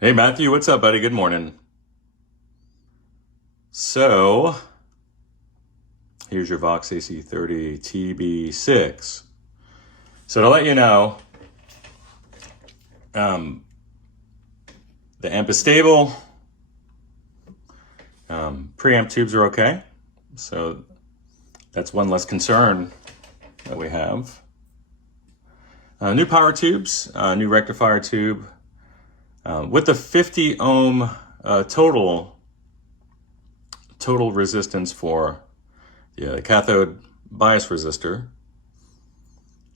Hey Matthew, what's up, buddy? Good morning. So, here's your Vox AC30 TB6. So to let you know, the amp is stable. Preamp tubes are okay. So that's one less concern that we have. New power tubes, new rectifier tube. With the 50 ohm total resistance for the cathode bias resistor,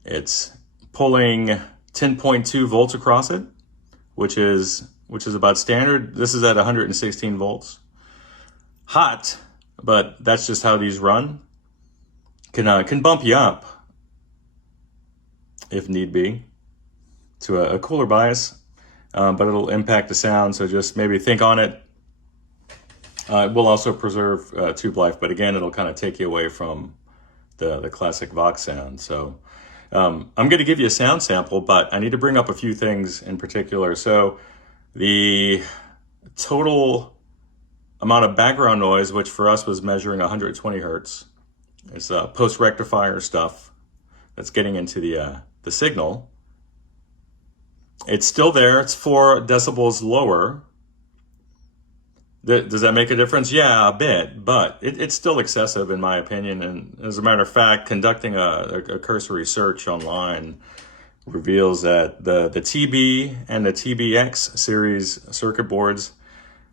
it's pulling 10.2 volts across it, which is about standard. This is at 116 volts. Hot, but that's just how these run. Can bump you up if need be to a cooler bias, but it'll impact the sound. So just maybe think on it. It will also preserve tube life, but again, it'll kind of take you away from the classic Vox sound. So I'm going to give you a sound sample, but I need to bring up a few things in particular. So the total amount of background noise, which for us was measuring 120 hertz, is post-rectifier stuff that's getting into the signal. It's still there. It's 4 decibels lower. Does that make a difference? Yeah, a bit, but it's still excessive in my opinion. And as a matter of fact, conducting a cursory search online reveals that the TB and the TB6 series circuit boards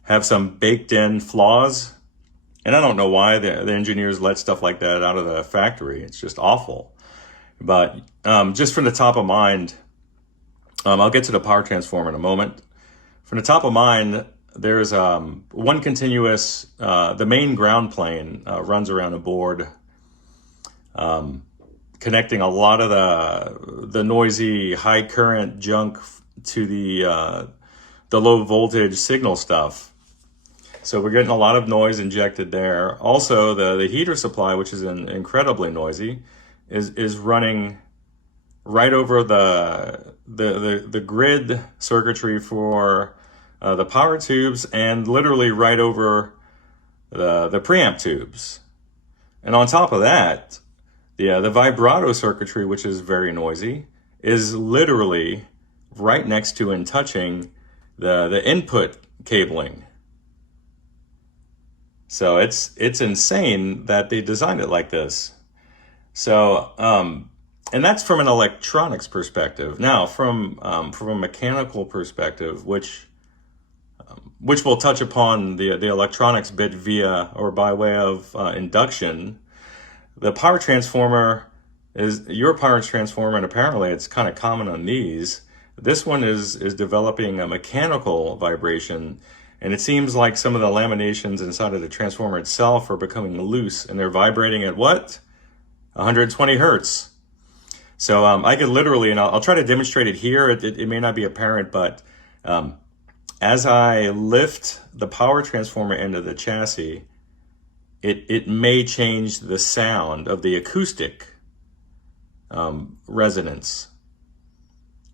have some baked in flaws. And I don't know why the engineers let stuff like that out of the factory. It's just awful. But just from the top of mind, I'll get to the power transformer in a moment. From the top of mind, there's one continuous, the main ground plane runs around a board, connecting a lot of the noisy high current junk to the low voltage signal stuff. So we're getting a lot of noise injected there. Also, the heater supply, which is incredibly noisy, is running right over the grid circuitry for the power tubes, and literally right over the preamp tubes. And on top of that, the vibrato circuitry, which is very noisy, is literally right next to and touching the input cabling. So it's insane that they designed it like this. So and that's from an electronics perspective. Now, from a mechanical perspective, which we'll touch upon the electronics bit via or by way of induction, the power transformer is your power transformer, and apparently it's kind of common on these. This one is developing a mechanical vibration, and it seems like some of the laminations inside of the transformer itself are becoming loose, and they're vibrating at what? 120 hertz. So I could literally, and I'll try to demonstrate it here. It may not be apparent, but as I lift the power transformer into the chassis, it may change the sound of the acoustic resonance.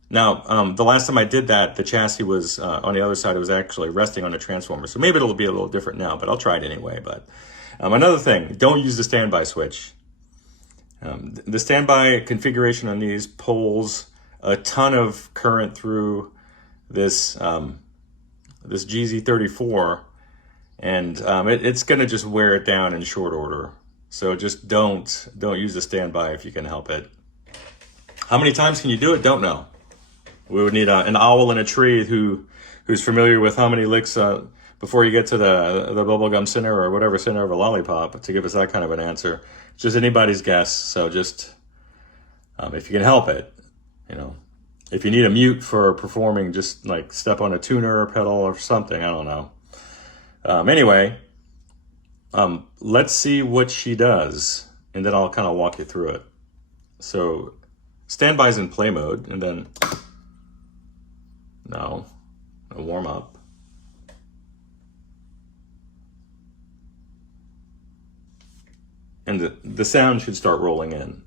Now, the last time I did that, the chassis was on the other side. It was actually resting on the transformer. So maybe it'll be a little different now, but I'll try it anyway. But another thing, don't use the standby switch. The standby configuration on these pulls a ton of current through this this GZ34, and it's going to just wear it down in short order. So just don't use the standby if you can help it. How many times can you do it? Don't know. We would need an owl in a tree who's familiar with how many licks before you get to the bubblegum center or whatever center of a lollipop to give us that kind of an answer. It's just anybody's guess. So just if you can help it, if you need a mute for performing, just like step on a tuner pedal or something. I don't know. Anyway, let's see what she does, and then I'll kind of walk you through it. So standby's in play mode, and then now a warm up. And the sound should start rolling in.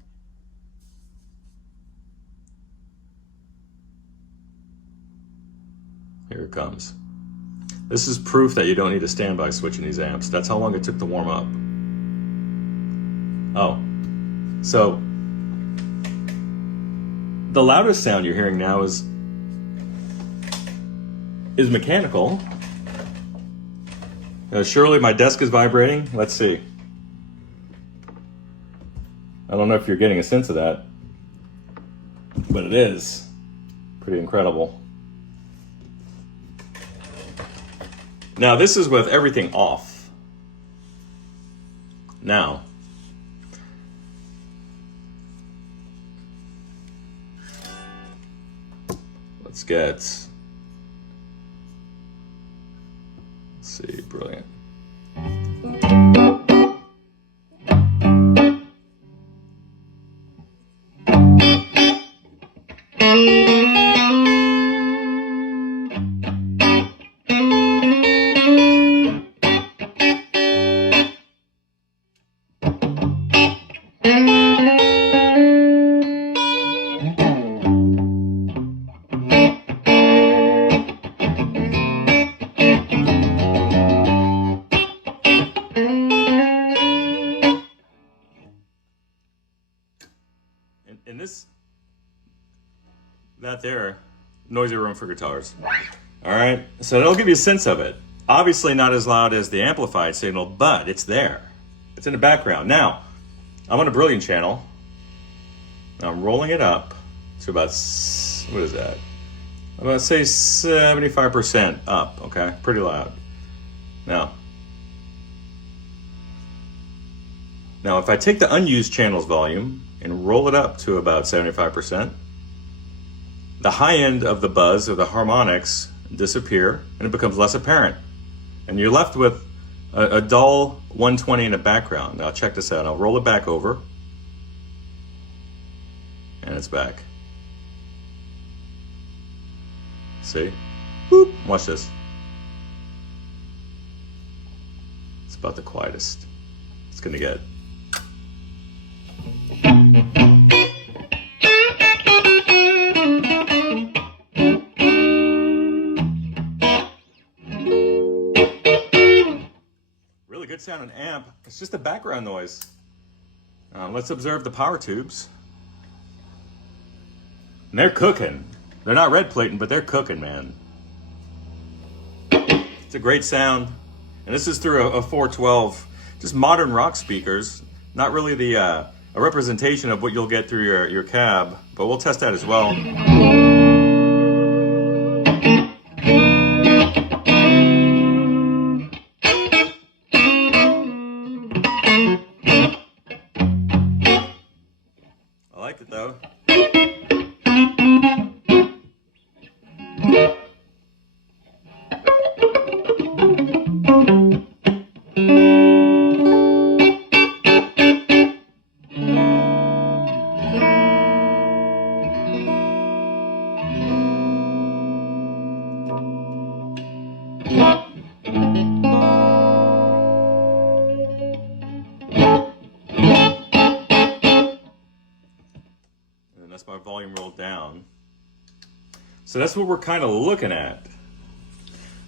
Here it comes. This is proof that you don't need a standby switch in these amps. That's how long it took to warm up. Oh, so the loudest sound you're hearing now is mechanical. Surely my desk is vibrating. Let's see. I don't know if you're getting a sense of that, but it is pretty incredible. Now this is with everything off. Now, let's see, brilliant. In this, that there, noisy room for guitars. All right, so it'll give you a sense of it. Obviously not as loud as the amplified signal, but it's there. It's in the background. Now, I'm on a brilliant channel. I'm rolling it up to about, what is that? About, say, 75% up, okay? Pretty loud. Now, if I take the unused channels volume and roll it up to about 75%, the high end of the buzz or the harmonics disappear and it becomes less apparent. And you're left with a dull 120 in the background. Now check this out. I'll roll it back over. And it's back. See? Boop. Watch this. It's about the quietest it's gonna get. Really good sound on amp. It's just a background noise. Let's observe the power tubes. And they're cooking. They're not red plating, but they're cooking, man. It's a great sound. And this is through a 412, just modern rock speakers. Not really the a representation of what you'll get through your cab, but we'll test that as well. I like it though. That's my volume rolled down. So that's what we're kind of looking at.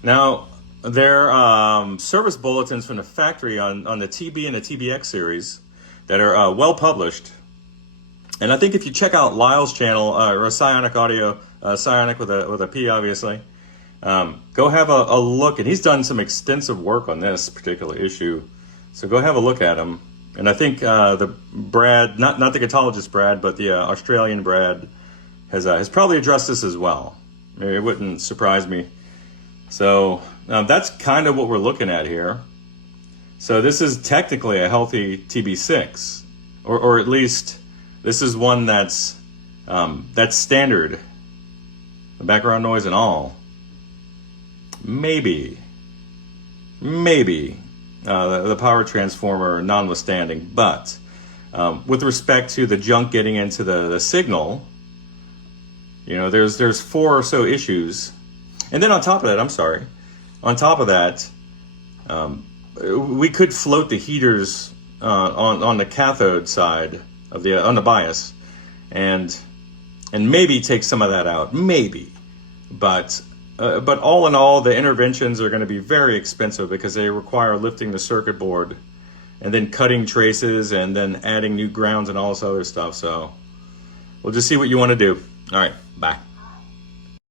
Now, there are service bulletins from the factory on the TB and the TBX series that are well published. And I think if you check out Lyle's channel, or Psionic Audio, Psionic with a P obviously, go have a look. And he's done some extensive work on this particular issue. So go have a look at him. And I think the Brad, not the Gitologist Brad, but the Australian Brad has probably addressed this as well. Maybe it wouldn't surprise me. So that's kind of what we're looking at here. So this is technically a healthy TB6, or at least this is one that's standard, the background noise and all. Maybe. The power transformer notwithstanding, but with respect to the junk getting into the signal, you know, there's 4 or so issues, and then on top of that, we could float the heaters on the cathode side of on the bias, and maybe take some of that out, maybe, but But all in all, the interventions are going to be very expensive because they require lifting the circuit board and then cutting traces and then adding new grounds and all this other stuff. So we'll just see what you want to do. All right, bye.